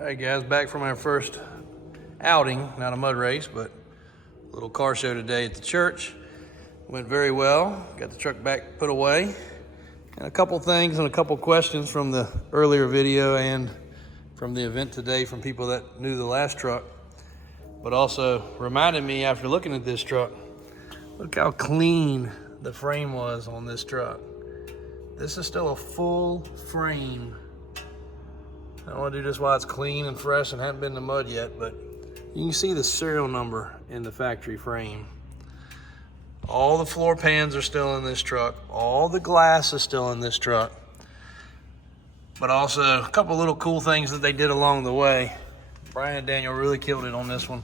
All right, guys, back from our first outing, not a mud race, but a little car show today at the church. Went very well. Got the truck back put away. And a couple things and a couple questions from the earlier video and from the event today from people that knew the last truck, but also reminded me after looking at this truck, look how clean the frame was on this truck. This is still a full frame. I don't want to do this while it's clean and fresh and hadn't been in the mud yet, but you can see the serial number in the factory frame. All the floor pans are still in this truck. All the glass is still in this truck. But also a couple little cool things that they did along the way. Brian and Daniel really killed it on this one.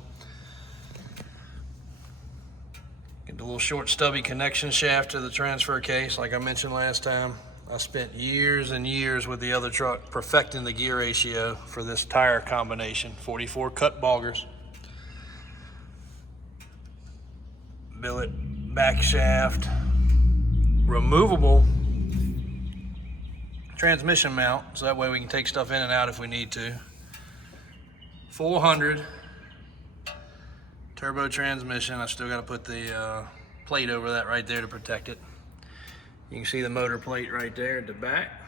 Get the little short stubby connection shaft to the transfer case like I mentioned last time. I spent years and years with the other truck perfecting the gear ratio for this tire combination. 44 cut boggers. Billet back shaft. Removable transmission mount, so that way we can take stuff in and out if we need to. 400 turbo transmission. I still got to put the plate over that right there to protect it. You can see the motor plate right there at the back.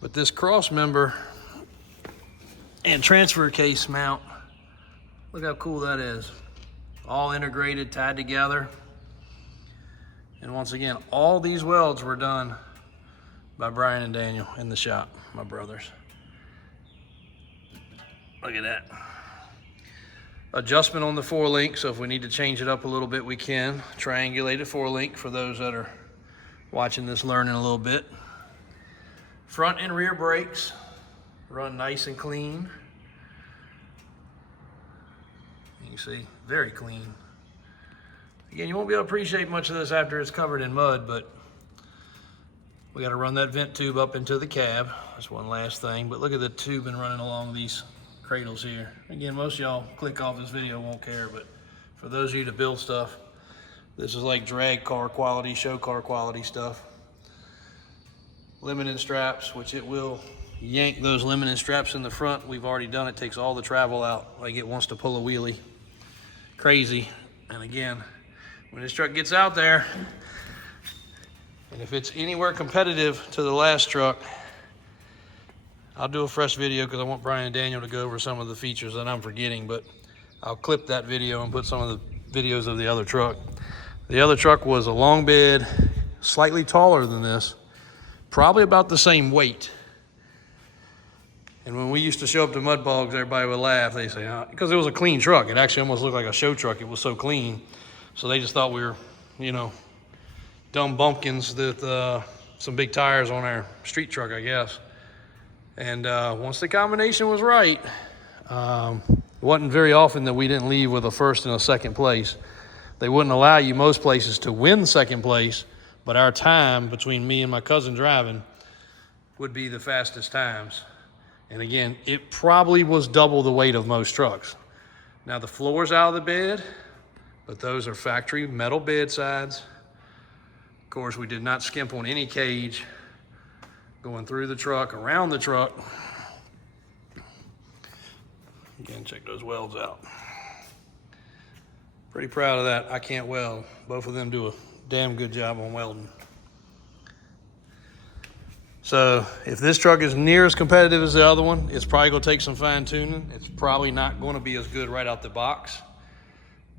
But this cross member and transfer case mount, look how cool that is. All integrated, tied together. And once again, all these welds were done by Brian and Daniel in the shop, my brothers. Look at that. Adjustment on the 4-link, so if we need to change it up a little bit, we can. Triangulated 4-link for those that are watching this, learning a little bit. Front and rear brakes run nice and clean. You can see, very clean. Again, you won't be able to appreciate much of this after it's covered in mud, but we got to run that vent tube up into the cab. That's one last thing, but look at the tubing running along these cradles here. Again, most of y'all click off this video won't care, but for those of you that build stuff, this is like drag car quality, show car quality stuff. Limiting straps, which it will yank those limiting straps in the front. We've already done it. Takes all the travel out like it wants to pull a wheelie. Crazy. And again, when this truck gets out there, and if it's anywhere competitive to the last truck, I'll do a fresh video because I want Brian and Daniel to go over some of the features that I'm forgetting, but I'll clip that video and put some of the videos of the other truck. The other truck was a long bed, slightly taller than this, probably about the same weight. And when we used to show up to mud bogs, everybody would laugh. They say, because it was a clean truck. It actually almost looked like a show truck. It was so clean. So they just thought we were, you know, dumb bumpkins with some big tires on our street truck, I guess. And once the combination was right, it wasn't very often that we didn't leave with a first and a second place. They wouldn't allow you most places to win second place, but our time between me and my cousin driving would be the fastest times. And again, it probably was double the weight of most trucks. Now the floor's out of the bed, but those are factory metal bed sides. Of course, we did not skimp on any cage going through the truck, around the truck. Again, check those welds out. Pretty proud of that. I can't weld. Both of them do a damn good job on welding. So if this truck is near as competitive as the other one, it's probably gonna take some fine tuning. It's probably not gonna be as good right out the box.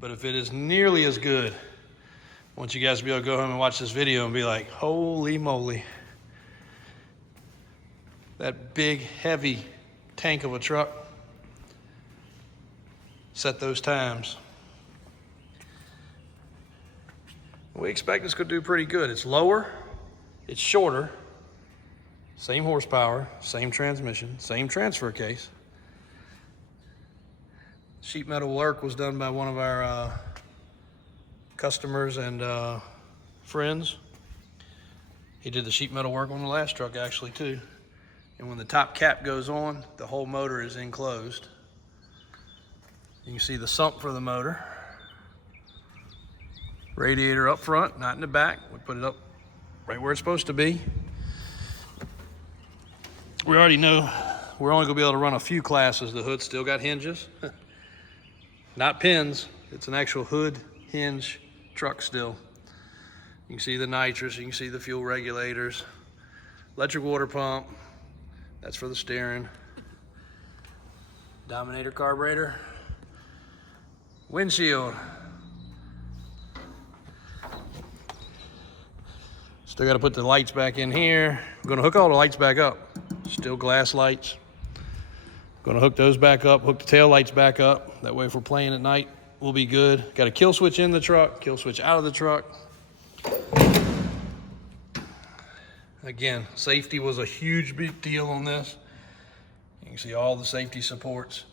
But if it is nearly as good, I want you guys to be able to go home and watch this video and be like, holy moly. That big, heavy tank of a truck set those times. We expect this could do pretty good. It's lower, it's shorter, same horsepower, same transmission, same transfer case. Sheet metal work was done by one of our customers and friends. He did the sheet metal work on the last truck actually too. And when the top cap goes on, the whole motor is enclosed. You can see the sump for the motor. Radiator up front, not in the back. We put it up right where it's supposed to be. We already know we're only gonna be able to run a few classes. The hood's still got hinges, not pins. It's an actual hood hinge truck still. You can see the nitrous, you can see the fuel regulators, electric water pump, that's for the steering, Dominator carburetor, windshield. Still got to put the lights back in here. I'm going to hook all the lights back up. Still glass lights. Going to hook those back up, hook the tail lights back up. That way if we're playing at night, we'll be good. Got a kill switch in the truck, kill switch out of the truck. Again, safety was a huge big deal on this. You can see all the safety supports.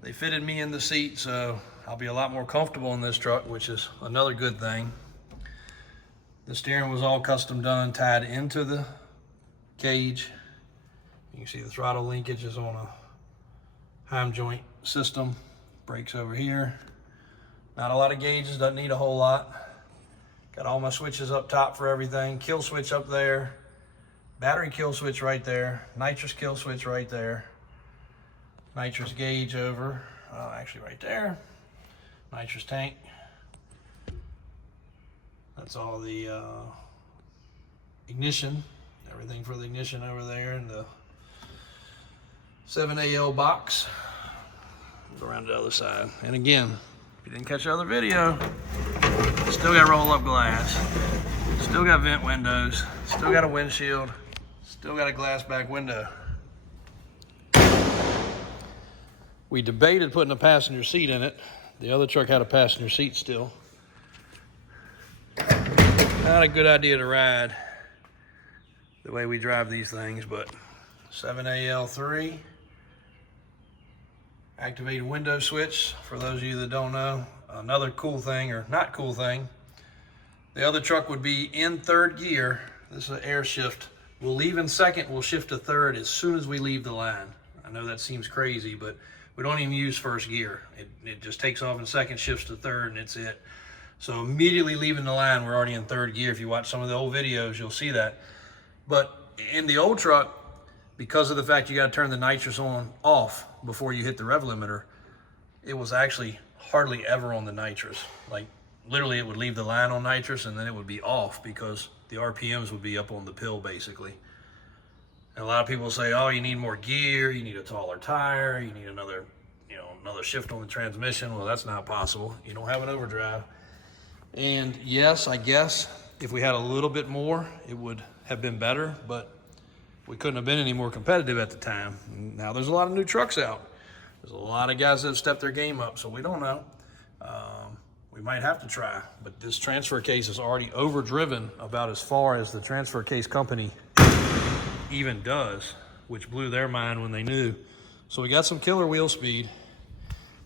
They fitted me in the seat, so I'll be a lot more comfortable in this truck, which is another good thing. The steering was all custom done, tied into the cage. You can see the throttle linkage is on a heim joint system. Brakes over here. Not a lot of gauges, doesn't need a whole lot. Got all my switches up top for everything. Kill switch up there. Battery kill switch right there. Nitrous kill switch right there. Nitrous gauge over, actually right there. Nitrous tank. That's all the ignition, everything for the ignition over there, and the 7AL box. Go around to the other side. And again, if you didn't catch the other video, still got roll-up glass, still got vent windows, still got a windshield, still got a glass back window. We debated putting a passenger seat in it. The other truck had a passenger seat still. Not a good idea to ride the way we drive these things, but 7AL3. Activated window switch, for those of you that don't know. Another cool thing, or not cool thing, the other truck would be in third gear. This is an air shift. We'll leave in second, we'll shift to third as soon as we leave the line. I know that seems crazy, but we don't even use first gear. It just takes off in second, shifts to third, and it's it. So immediately leaving the line, we're already in third gear. If you watch some of the old videos, you'll see that. But in the old truck, because of the fact you got to turn the nitrous on off before you hit the rev limiter, it was actually hardly ever on the nitrous. Like literally it would leave the line on nitrous and then it would be off because the RPMs would be up on the pill basically. And a lot of people say, oh, you need more gear, you need a taller tire, you need another shift on the transmission. Well, that's not possible. You don't have an overdrive. And yes, I guess if we had a little bit more, it would have been better, but we couldn't have been any more competitive at the time. Now there's a lot of new trucks out. There's a lot of guys that have stepped their game up, so we don't know. We might have to try, but this transfer case is already overdriven about as far as the transfer case company even does, which blew their mind when they knew. So we got some killer wheel speed.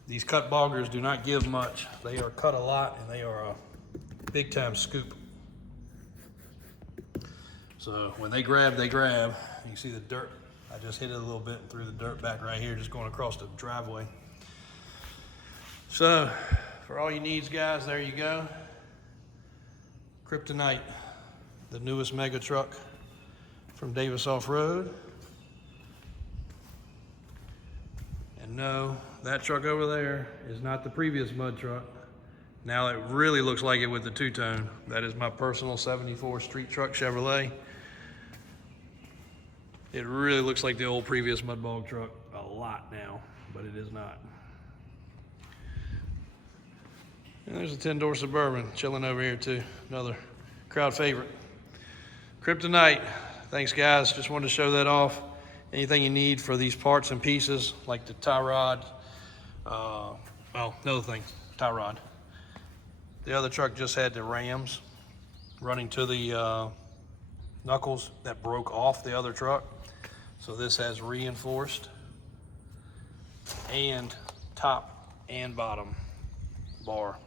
These cut boggers do not give much. They are cut a lot and they are a big time scoop. So when they grab, they grab. You can see the dirt. I just hit it a little bit and threw the dirt back right here, just going across the driveway. So for all your needs, guys, there you go. Kryptonite, the newest mega truck from Davis Off-Road. And no, that truck over there is not the previous mud truck. Now it really looks like it with the two-tone. That is my personal 74 street truck Chevrolet. It really looks like the old previous mud bog truck a lot now, but it is not. And there's a 10-door Suburban chilling over here too. Another crowd favorite. Kryptonite. Thanks guys, just wanted to show that off. Anything you need for these parts and pieces, like the tie rod. Another thing, tie rod. The other truck just had the rams running to the knuckles that broke off the other truck. So this has reinforced and top and bottom bar.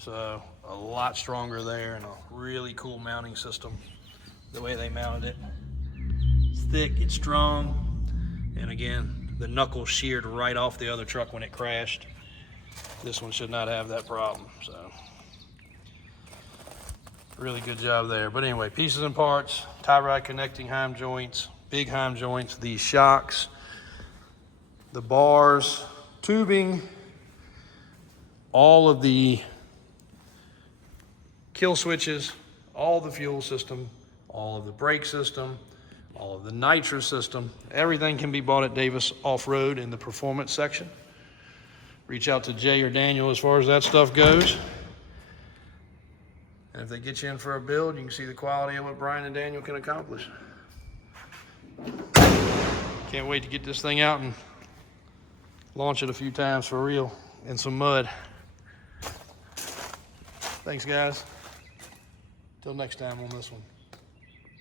So a lot stronger there and a really cool mounting system. The way they mounted it. It's thick, it's strong. And again, the knuckle sheared right off the other truck when it crashed. This one should not have that problem, so. Really good job there. But anyway, pieces and parts, tie rod connecting heim joints, big heim joints, these shocks, the bars, tubing, all of the kill switches, all the fuel system, all of the brake system, all of the nitrous system. Everything can be bought at Davis Off-Road in the performance section. Reach out to Jay or Daniel as far as that stuff goes. And if they get you in for a build, you can see the quality of what Brian and Daniel can accomplish. Can't wait to get this thing out and launch it a few times for real in some mud. Thanks, guys. Till next time on this one.